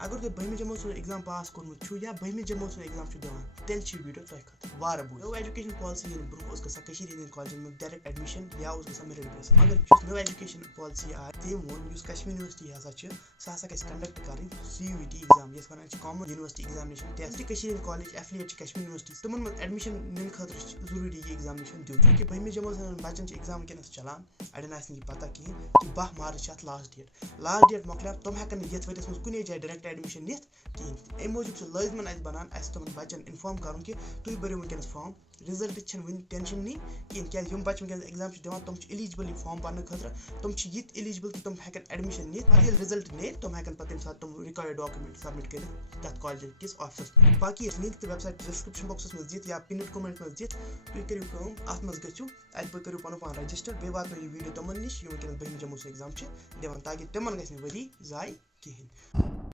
अगर तुम 12वीं जमात एग्जाम पास कोर्मुत छु या 12वीं जमात एग्जाम छु दिवान तेल छु वीडियो तोय खत वार बुझ नो एजुकेशन पॉलिसी इन ब्रो उस गसा कशीर हिंदन कॉलेजन में डायरेक्ट एडमिशन या उस गसा मेरिट बेस अगर जुस नो एजुकेशन पॉलिसी आ ते मोन युस कश्मीर यूनिवर्सिटी हसा छु सा हसा गस कंडक्ट करन CUET एग्जाम यस वनान छु common university examination test Kashir college affiliate छु कश्मीर यूनिवर्सिटी तुमन में एडमिशन निन खतर जरूरी ये एग्जामिनेशन दिउ क्योंकि 12वीं जमात बच्चन छु एग्जाम केनस चलान अडन आस नि पता कि 12 मार्च छत लास्ट डेट मकला तुम हेकन यथ वरियस में कुने जाय डायरेक्ट एडमिशन नित कि ए मौजूद से लाजमन अस बनान अस तुम बच्चन इन्फॉर्म करन कि तुई भरियो वनकस फॉर्म रिजल्ट छन वन टेंशन नी कि क्या हम बच्चन वनकस एग्जाम छु दिवान तुम छु एलिजिबल फॉर्म भरन खतर तुम छु यित एलिजिबल कि तुम हेकन एडमिशन नित पतिल रिजल्ट ने तुम हेकन पतिम साथ तुम रिक्वायर्ड डॉक्यूमेंट सबमिट कर तत कॉलेज किस ऑफिस बाकी लिंक तो वेबसाइट डिस्क्रिप्शन बॉक्स में दित या पिन कमेंट में दित तुई करियो काम अत मज गछु अत पे करियो पन पान रजिस्टर बे बात ये वीडियो तमन निश यम वनकस 12वीं जमात एग्जाम छु दिवान ताकि तमन गस नि वरी जाय किहिन।